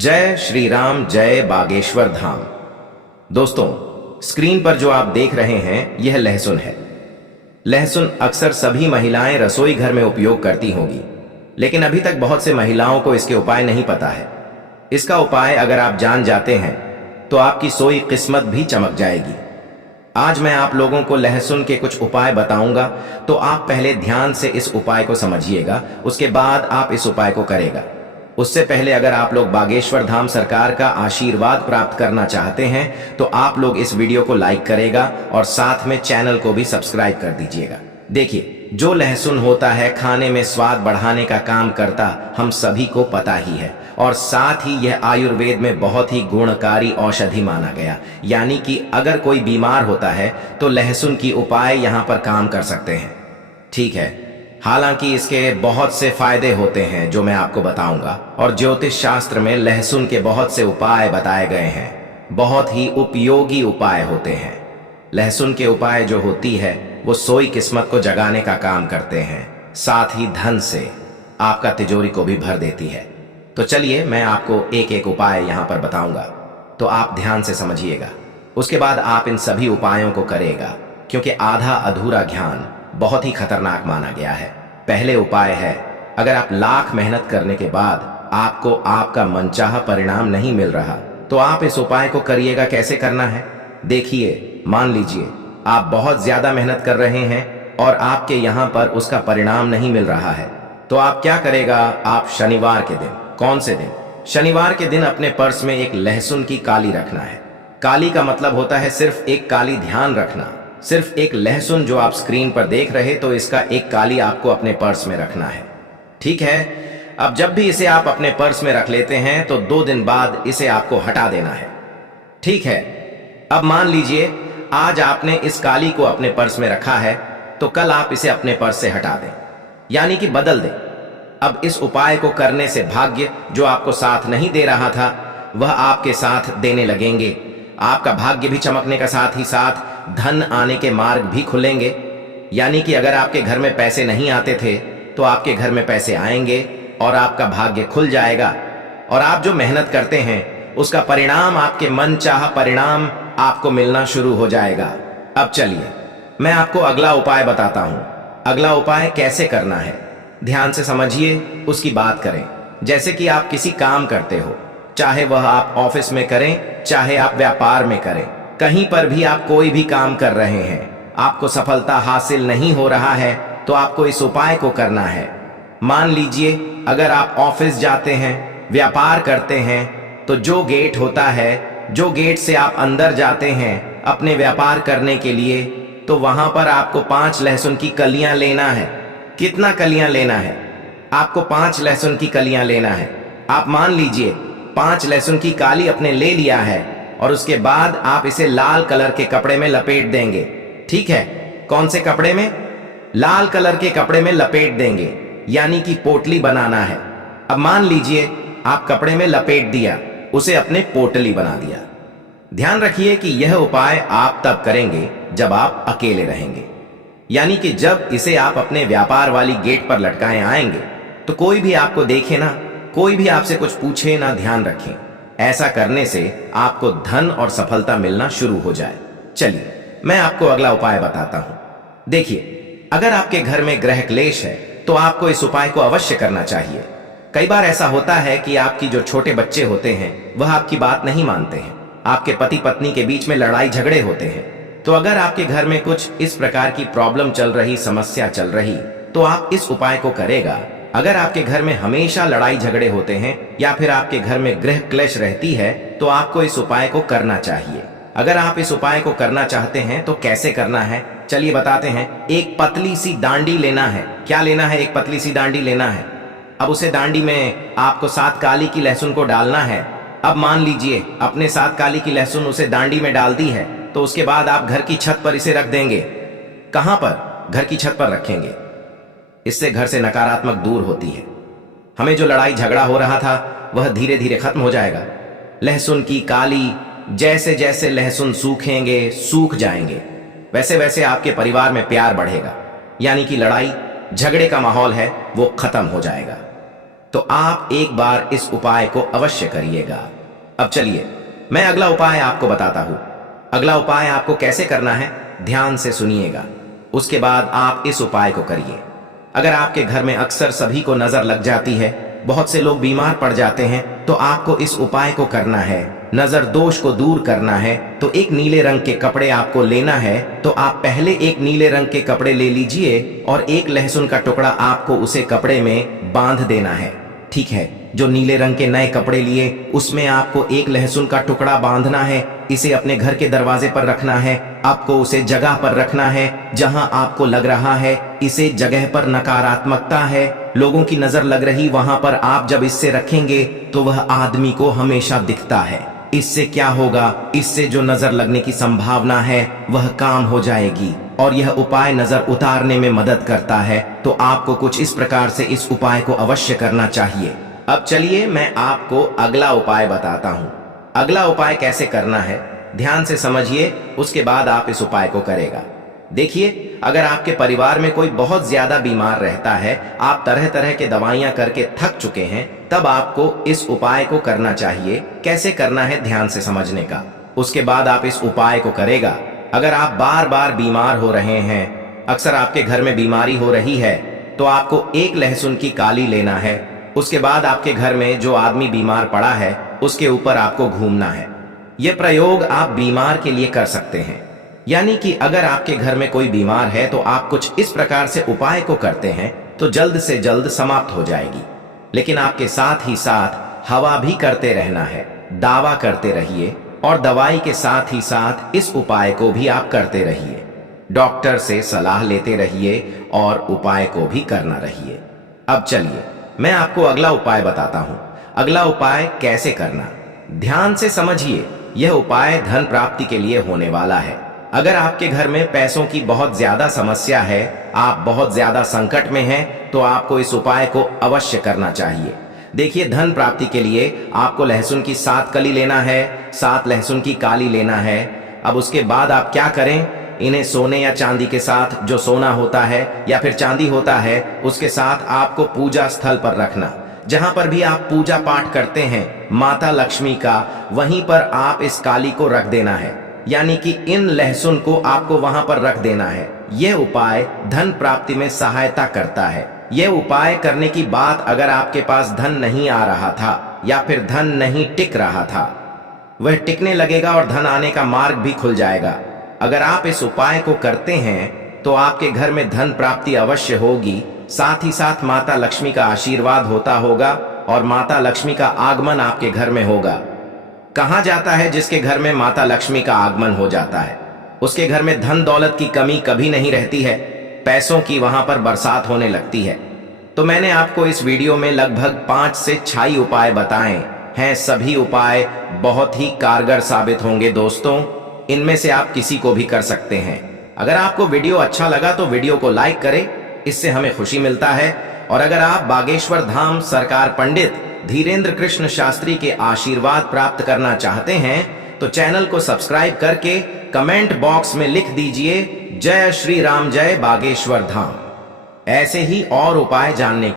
जय श्री राम, जय बागेश्वर धाम। दोस्तों, स्क्रीन पर जो आप देख रहे हैं यह लहसुन है। लहसुन अक्सर सभी महिलाएं रसोई घर में उपयोग करती होंगी, लेकिन अभी तक बहुत से महिलाओं को इसके उपाय नहीं पता है। इसका उपाय अगर आप जान जाते हैं तो आपकी सोई किस्मत भी चमक जाएगी। आज मैं आप लोगों को लहसुन के कुछ उपाय बताऊंगा, तो आप पहले ध्यान से इस उपाय को समझिएगा, उसके बाद आप इस उपाय को करेगा। उससे पहले अगर आप लोग बागेश्वर धाम सरकार का आशीर्वाद प्राप्त करना चाहते हैं तो आप लोग इस वीडियो को लाइक करेगा और साथ में चैनल को भी सब्सक्राइब कर दीजिएगा। देखिए, जो लहसुन होता है खाने में स्वाद बढ़ाने का काम करता, हम सभी को पता ही है, और साथ ही यह आयुर्वेद में बहुत ही गुणकारी औषधि माना गया। यानी कि अगर कोई बीमार होता है तो लहसुन की उपाय यहाँ पर काम कर सकते हैं। ठीक है, हालांकि इसके बहुत से फायदे होते हैं जो मैं आपको बताऊंगा, और ज्योतिष शास्त्र में लहसुन के बहुत से उपाय बताए गए हैं। बहुत ही उपयोगी उपाय होते हैं। लहसुन के उपाय जो होती है वो सोई किस्मत को जगाने का काम करते हैं, साथ ही धन से आपका तिजोरी को भी भर देती है। तो चलिए मैं आपको एक एक उपाय यहाँ पर बताऊंगा, तो आप ध्यान से समझिएगा। उसके बाद आप इन सभी उपायों को करेगा, क्योंकि आधा अधूरा ज्ञान बहुत ही खतरनाक माना गया है। पहले उपाय है, अगर आप लाख मेहनत करने के बाद आपको आपका मनचाहा परिणाम नहीं मिल रहा तो आप इस उपाय को करिएगा। कैसे करना है देखिए। मान लीजिए आप बहुत ज्यादा मेहनत कर रहे हैं और आपके यहाँ पर उसका परिणाम नहीं मिल रहा है, तो आप क्या करेगा। आप शनिवार के दिन, कौन से दिन, शनिवार के दिन अपने पर्स में एक लहसुन की काली रखना है। काली का मतलब होता है सिर्फ एक काली, ध्यान रखना, सिर्फ एक लहसुन जो आप स्क्रीन पर देख रहे, तो इसका एक काली आपको अपने पर्स में रखना है। ठीक है, अब जब भी इसे आप अपने पर्स में रख लेते हैं तो 2 दिन बाद इसे आपको हटा देना है। ठीक है, अब मान लीजिए आज आपने इस काली को अपने पर्स में रखा है, तो कल आप इसे अपने पर्स से हटा दें, यानी कि बदल दें। अब इस उपाय को करने से भाग्य जो आपको साथ नहीं दे रहा था वह आपके साथ देने लगेंगे। आपका भाग्य भी चमकने का साथ ही साथ धन आने के मार्ग भी खुलेंगे। यानी कि अगर आपके घर में पैसे नहीं आते थे तो आपके घर में पैसे आएंगे और आपका भाग्य खुल जाएगा, और आप जो मेहनत करते हैं उसका परिणाम, आपके मन चाहा परिणाम आपको मिलना शुरू हो जाएगा। अब चलिए मैं आपको अगला उपाय बताता हूं। अगला उपाय कैसे करना है ध्यान से समझिए, उसकी बात करें। जैसे कि आप किसी काम करते हो, चाहे वह आप ऑफिस में करें, चाहे आप व्यापार में करें, कहीं पर भी आप कोई भी काम कर रहे हैं, आपको सफलता हासिल नहीं हो रहा है तो आपको इस उपाय को करना है। मान लीजिए अगर आप ऑफिस जाते हैं, व्यापार करते हैं, तो जो गेट होता है, जो गेट से आप अंदर जाते हैं अपने व्यापार करने के लिए, तो वहां पर आपको 5 लहसुन की कलियां लेना है। कितना कलियां लेना है? आपको 5 लहसुन की कलियां लेना है। आप मान लीजिए 5 लहसुन की काली अपने ले लिया है, और उसके बाद आप इसे लाल कलर के कपड़े में लपेट देंगे। ठीक है, कौन से कपड़े में? लाल कलर के कपड़े में लपेट देंगे, यानी कि पोटली बनाना है। अब मान लीजिए आप कपड़े में लपेट दिया, उसे अपने पोटली बना दिया। ध्यान रखिए कि यह उपाय आप तब करेंगे जब आप अकेले रहेंगे, यानी कि जब इसे आप अपने व्यापार वाली गेट पर लटकाए आएंगे तो कोई भी आपको देखे ना, कोई भी आपसे कुछ पूछे ना। ध्यान रखें, ऐसा करने से आपको धन और सफलता मिलना शुरू हो जाए। चलिए मैं आपको अगला उपाय बताता हूं। देखिए, अगर आपके घर में ग्रह क्लेश है तो आपको इस उपाय को अवश्य करना चाहिए। कई बार ऐसा होता है कि आपकी जो छोटे बच्चे होते हैं वह आपकी बात नहीं मानते हैं, आपके पति पत्नी के बीच में लड़ाई झगड़े होते हैं। तो अगर आपके घर में कुछ इस प्रकार की प्रॉब्लम चल रही, समस्या चल रही, तो आप इस उपाय को करेगा। अगर आपके घर में हमेशा लड़ाई झगड़े होते हैं या फिर आपके घर में ग्रह क्लेश रहती है, तो आपको इस उपाय को करना चाहिए। अगर आप इस उपाय को करना चाहते हैं तो कैसे करना है चलिए बताते हैं। एक पतली सी डांडी लेना है। क्या लेना है? एक पतली सी डांडी लेना है। अब उसे डांडी में आपको 7 काली की लहसुन को डालना है। अब मान लीजिए अपने 7 काली की लहसुन उसे डांडी में डाल दी है, तो उसके बाद आप घर की छत पर इसे रख देंगे। कहां पर? घर की छत पर रखेंगे। इससे घर से नकारात्मक दूर होती है। हमें जो लड़ाई झगड़ा हो रहा था वह धीरे धीरे खत्म हो जाएगा। लहसुन की काली, जैसे जैसे लहसुन सूखेंगे, सूख जाएंगे, वैसे वैसे आपके परिवार में प्यार बढ़ेगा, यानी कि लड़ाई झगड़े का माहौल है वो खत्म हो जाएगा। तो आप एक बार इस उपाय को अवश्य करिएगा। अब चलिए मैं अगला उपाय आपको बताता हूं। अगला उपाय आपको कैसे करना है, ध्यान से सुनिएगा। उसके बाद आप इस उपाय को करिए। अगर आपके घर में अक्सर सभी को नजर लग जाती है, बहुत से लोग बीमार पड़ जाते हैं, तो आपको इस उपाय को करना है। नजर दोष को दूर करना है तो एक नीले रंग के कपड़े आपको लेना है। तो आप पहले एक नीले रंग के कपड़े ले लीजिए और एक लहसुन का टुकड़ा आपको उसे कपड़े में बांध देना है। ठीक है, जो नीले रंग के नए कपड़े लिए उसमें आपको एक लहसुन का टुकड़ा बांधना है। इसे अपने घर के दरवाजे पर रखना है। आपको उसे जगह पर रखना है जहां आपको लग रहा है इसे जगह पर नकारात्मकता है, लोगों की नजर लग रही, वहां पर आप जब इससे रखेंगे तो वह आदमी को हमेशा दिखता है। इससे क्या होगा, इससे जो नजर लगने की संभावना है वह काम हो जाएगी और यह उपाय नजर उतारने में मदद करता है। तो आपको कुछ इस प्रकार से इस उपाय को अवश्य करना चाहिए। अब चलिए मैं आपको अगला उपाय बताता हूं। अगला उपाय कैसे करना है ध्यान से समझिए, उसके बाद आप इस उपाय को करेगा। देखिए, अगर आपके परिवार में कोई बहुत ज्यादा बीमार रहता है, आप तरह तरह के दवाइयां करके थक चुके हैं, तब आपको इस उपाय को करना चाहिए। कैसे करना है ध्यान से समझने का। उसके बाद आप इस उपाय को करेगा। अगर आप बार बार बीमार हो रहे हैं, अक्सर आपके घर में बीमारी हो रही है, तो आपको एक लहसुन की काली लेना है। उसके बाद आपके घर में जो आदमी बीमार पड़ा है उसके ऊपर आपको घूमना है। यह प्रयोग आप बीमार के लिए कर सकते हैं। यानी कि अगर आपके घर में कोई बीमार है तो आप कुछ इस प्रकार से उपाय को करते हैं तो जल्द से जल्द समाप्त हो जाएगी। लेकिन आपके साथ ही साथ हवा भी करते रहना है, दावा करते रहिए और दवाई के साथ ही साथ इस उपाय को भी आप करते रहिए। डॉक्टर से सलाह लेते रहिए और उपाय को भी करना रहिए। अब चलिए मैं आपको अगला उपाय बताता हूं। अगला उपाय कैसे करना, ध्यान से समझिए। यह उपाय धन प्राप्ति के लिए होने वाला है। अगर आपके घर में पैसों की बहुत ज्यादा समस्या है, आप बहुत ज्यादा संकट में हैं, तो आपको इस उपाय को अवश्य करना चाहिए। देखिए, धन प्राप्ति के लिए आपको लहसुन की 7 कली लेना है, 7 लहसुन की काली लेना है। अब उसके बाद आप क्या करें, इन्हें सोने या चांदी के साथ, जो सोना होता है या फिर चांदी होता है, उसके साथ आपको पूजा स्थल पर रखना। जहां पर भी आप पूजा पाठ करते हैं माता लक्ष्मी का, वहीं पर आप इस काली को रख देना है। यानी कि इन लहसुन को आपको वहां पर रख देना है। यह उपाय धन प्राप्ति में सहायता करता है। यह उपाय करने की बात अगर आपके पास धन नहीं आ रहा था या फिर धन नहीं टिक रहा था, वह टिकने लगेगा और धन आने का मार्ग भी खुल जाएगा। अगर आप इस उपाय को करते हैं तो आपके घर में धन प्राप्ति अवश्य होगी। साथ ही साथ माता लक्ष्मी का आशीर्वाद होता होगा और माता लक्ष्मी का आगमन आपके घर में होगा। कहा जाता है जिसके घर में माता लक्ष्मी का आगमन हो जाता है उसके घर में धन दौलत की कमी कभी नहीं रहती है, पैसों की वहां पर बरसात होने लगती है। तो मैंने आपको इस वीडियो में लगभग 5 से 6 उपाय बताए हैं। सभी उपाय बहुत ही कारगर साबित होंगे दोस्तों। इनमें से आप किसी को भी कर सकते हैं। अगर आपको वीडियो अच्छा लगा तो वीडियो को लाइक करें, इससे हमें खुशी मिलता है। और अगर आप बागेश्वर धाम सरकार पंडित धीरेन्द्र कृष्ण शास्त्री के आशीर्वाद प्राप्त करना चाहते हैं तो चैनल को सब्सक्राइब करके कमेंट बॉक्स में लिख दीजिए जय श्री राम, जय बागेश्वर धाम। ऐसे ही और उपाय जानने